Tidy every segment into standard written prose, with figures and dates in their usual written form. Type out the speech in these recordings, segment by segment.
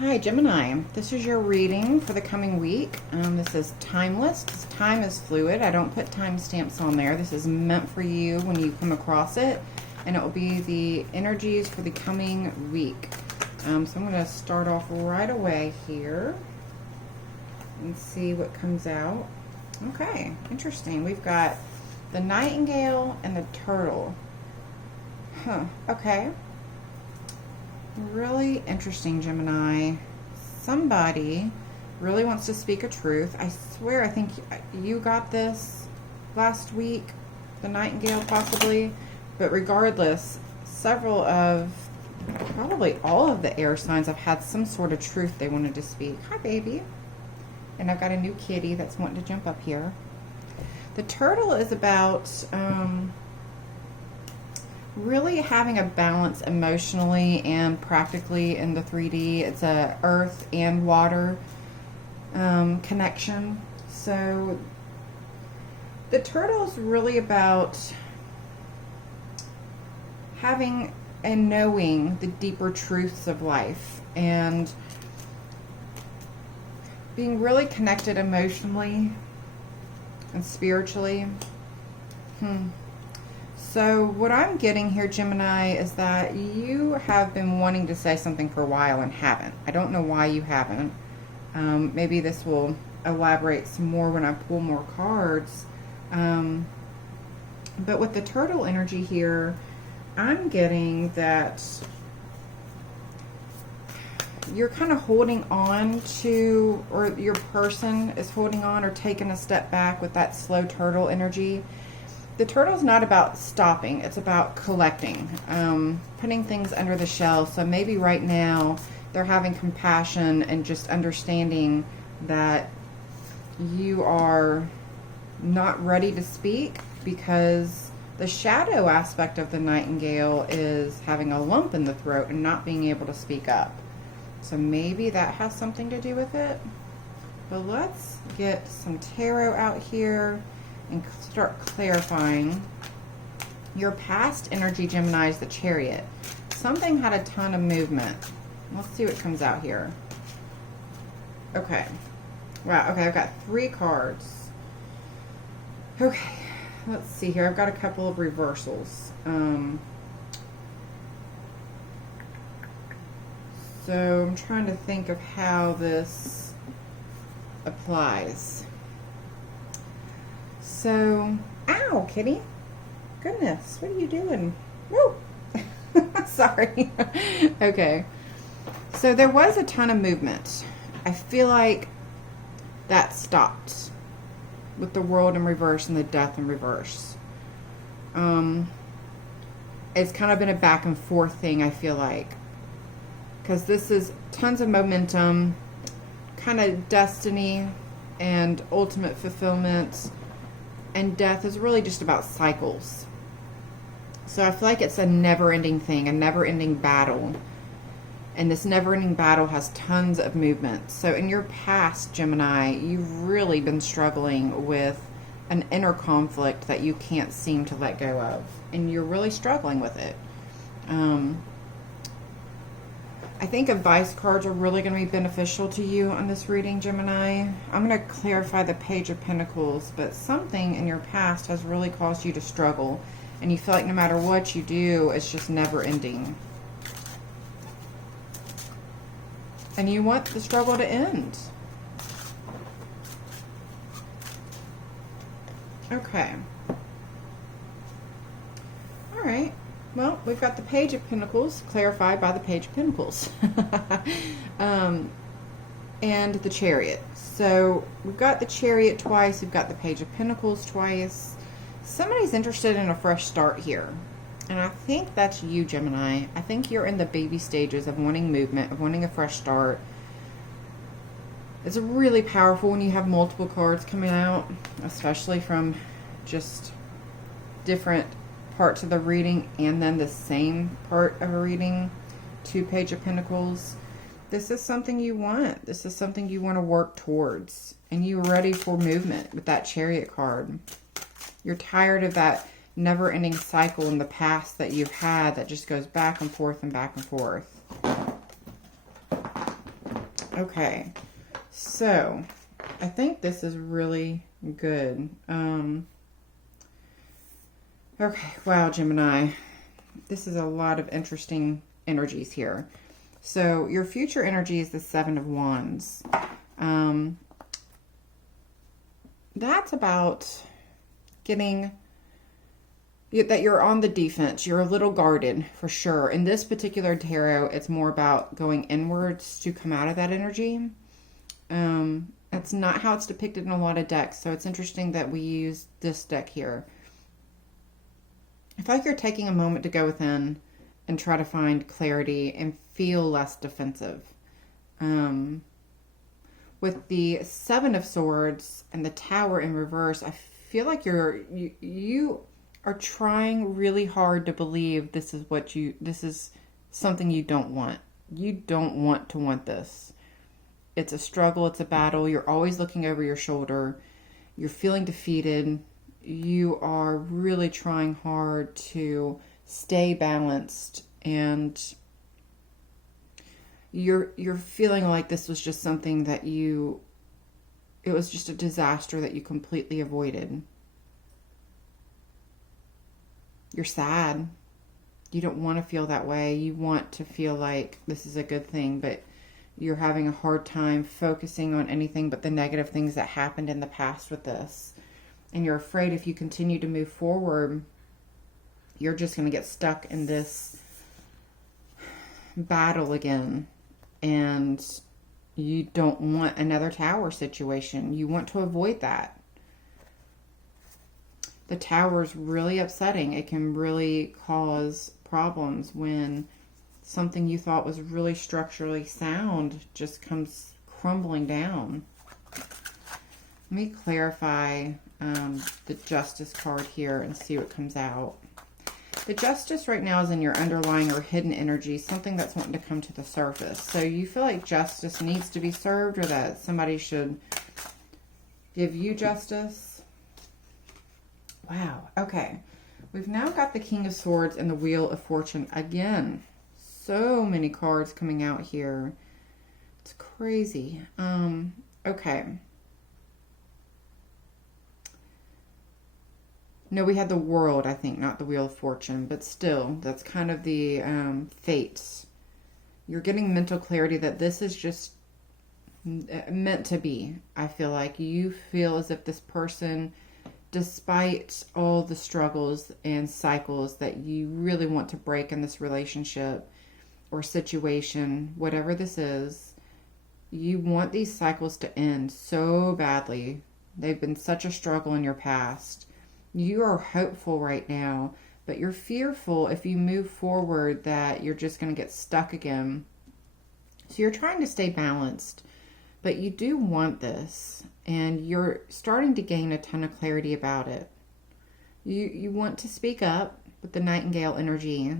Hi, Gemini. This is your reading for the coming week. This is timeless. Time is fluid. I don't put timestamps on there. This is meant for you when you come across it, and it will be the energies for the coming week. So I'm going to start off right away here and see what comes out. Okay, interesting. We've got the Nightingale and the Turtle. Okay. Really interesting, Gemini. Somebody really wants to speak a truth. I swear, I think you got this last week, the Nightingale possibly. But regardless, several of, probably all of the air signs have had some sort of truth they wanted to speak. Hi, baby. And I've got a new kitty that's wanting to jump up here. The Turtle is about really having a balance emotionally and practically in the 3D. It's a earth and water connection. So the Turtle is really about having and knowing the deeper truths of life and being really connected emotionally and spiritually. So what I'm getting here, Gemini, is that you have been wanting to say something for a while and haven't. I don't know why you haven't. Maybe this will elaborate some more when I pull more cards. But with the Turtle energy here, I'm getting that you're kind of holding on to, or your person is holding on or taking a step back with that slow Turtle energy. The Turtle is not about stopping. It's about collecting, putting things under the shell. So maybe right now they're having compassion and just understanding that you are not ready to speak because the shadow aspect of the Nightingale is having a lump in the throat and not being able to speak up. So maybe that has something to do with it. But let's get some tarot out here and start clarifying. Your past energy, Gemini, is the Chariot. Something had a ton of movement. Let's see what comes out here. Okay. Wow, okay, I've got 3 cards. Okay, let's see here. I've got a couple of reversals. So I'm trying to think of how this applies. So, ow, kitty. Goodness, what are you doing? Woo! Sorry. Okay. So there was a ton of movement. I feel like that stopped with the World in reverse and the Death in reverse. It's kind of been a back and forth thing, I feel like. Because this is tons of momentum, kind of destiny and ultimate fulfillment. And death is really just about cycles. So I feel like it's a never-ending thing, a never-ending battle. And this never-ending battle has tons of movement. So in your past, Gemini, you've really been struggling with an inner conflict that you can't seem to let go of. And you're really struggling with it. I think advice cards are really going to be beneficial to you on this reading, Gemini. I'm going to clarify the Page of Pentacles, but something in your past has really caused you to struggle, and you feel like no matter what you do, it's just never ending. And you want the struggle to end. Okay. All right. Well, we've got the Page of Pentacles, clarified by the Page of Pentacles. And the Chariot. So we've got the Chariot twice. We've got the Page of Pentacles twice. Somebody's interested in a fresh start here. And I think that's you, Gemini. I think you're in the baby stages of wanting movement, of wanting a fresh start. It's really powerful when you have multiple cards coming out, especially from just different parts of the reading and then the same part of a reading. 2 Page of Pentacles. This is something you want. This is something you want to work towards. And you're ready for movement with that Chariot card. You're tired of that never-ending cycle in the past that you've had that just goes back and forth and back and forth. Okay, so I think this is really good. Okay, wow, Gemini. This is a lot of interesting energies here. So your future energy is the Seven of Wands. That's about getting that you're on the defense. You're a little guarded for sure. In this particular tarot, it's more about going inwards to come out of that energy. That's not how it's depicted in a lot of decks. So it's interesting that we use this deck here. I feel like you're taking a moment to go within and try to find clarity and feel less defensive. With the Seven of Swords and the Tower in reverse, I feel like you are trying really hard to believe this is something you don't want. You don't want to want this. It's a struggle, it's a battle. You're always looking over your shoulder. You're feeling defeated. You are really trying hard to stay balanced, and you're feeling like this was just something that it was just a disaster that you completely avoided. You're sad. You don't want to feel that way. You want to feel like this is a good thing, but you're having a hard time focusing on anything but the negative things that happened in the past with this. And you're afraid if you continue to move forward, you're just going to get stuck in this battle again. And you don't want another tower situation. You want to avoid that. The tower is really upsetting. It can really cause problems when something you thought was really structurally sound just comes crumbling down. Let me clarify the Justice card here and see what comes out. The Justice right now is in your underlying or hidden energy, something that's wanting to come to the surface. So you feel like justice needs to be served, or that somebody should give you justice. Wow. Okay. We've now got the King of Swords and the Wheel of Fortune again. So many cards coming out here. It's crazy. Okay. No, we had the World, I think, not the Wheel of Fortune, but still, that's kind of the fates. You're getting mental clarity that this is just meant to be. I feel like you feel as if this person, despite all the struggles and cycles that you really want to break in this relationship or situation, whatever this is, you want these cycles to end so badly. They've been such a struggle in your past. You are hopeful right now, but you're fearful if you move forward that you're just going to get stuck again. So you're trying to stay balanced, but you do want this, and you're starting to gain a ton of clarity about it. You want to speak up with the Nightingale energy.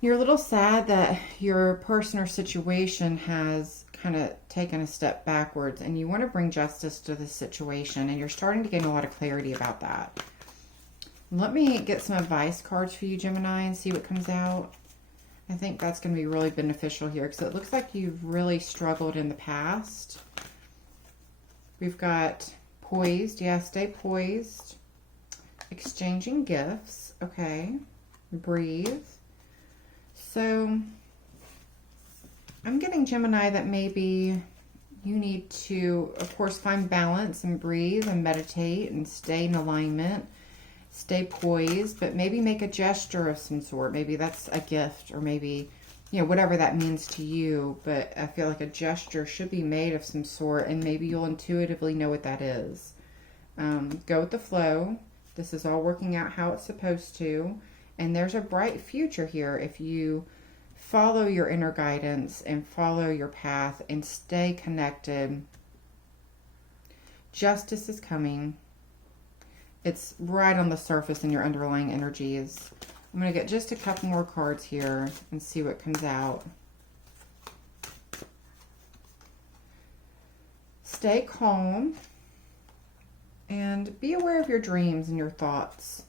You're a little sad that your person or situation has kind of taken a step backwards, and you want to bring justice to this situation, and you're starting to gain a lot of clarity about that. Let me get some advice cards for you, Gemini, and see what comes out. I think that's going to be really beneficial here, because it looks like you've really struggled in the past. We've got poised. Yeah, stay poised. Exchanging gifts. Okay. Breathe. So I'm getting, Gemini, that maybe you need to, of course, find balance and breathe and meditate and stay in alignment. Stay poised, but maybe make a gesture of some sort. Maybe that's a gift, or maybe, whatever that means to you. But I feel like a gesture should be made of some sort, and maybe you'll intuitively know what that is. Go with the flow. This is all working out how it's supposed to. And there's a bright future here if you follow your inner guidance and follow your path and stay connected. Justice is coming. It's right on the surface in your underlying energies. I'm going to get just a couple more cards here and see what comes out. Stay calm and be aware of your dreams and your thoughts.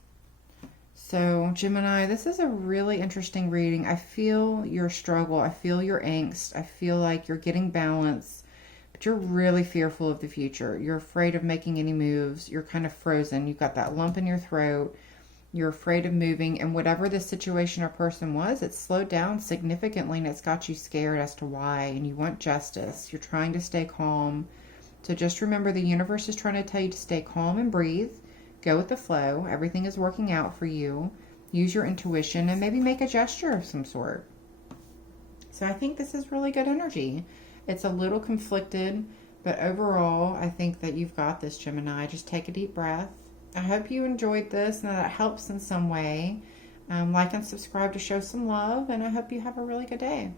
So, Gemini, this is a really interesting reading. I feel your struggle. I feel your angst. I feel like you're getting balance, but you're really fearful of the future. You're afraid of making any moves. You're kind of frozen. You've got that lump in your throat. You're afraid of moving. And whatever the situation or person was, it's slowed down significantly and it's got you scared as to why. And you want justice. You're trying to stay calm. So just remember, the universe is trying to tell you to stay calm and breathe. Go with the flow. Everything is working out for you. Use your intuition and maybe make a gesture of some sort. So I think this is really good energy. It's a little conflicted, but overall, I think that you've got this, Gemini. Just take a deep breath. I hope you enjoyed this and that it helps in some way. Like and subscribe to show some love, and I hope you have a really good day.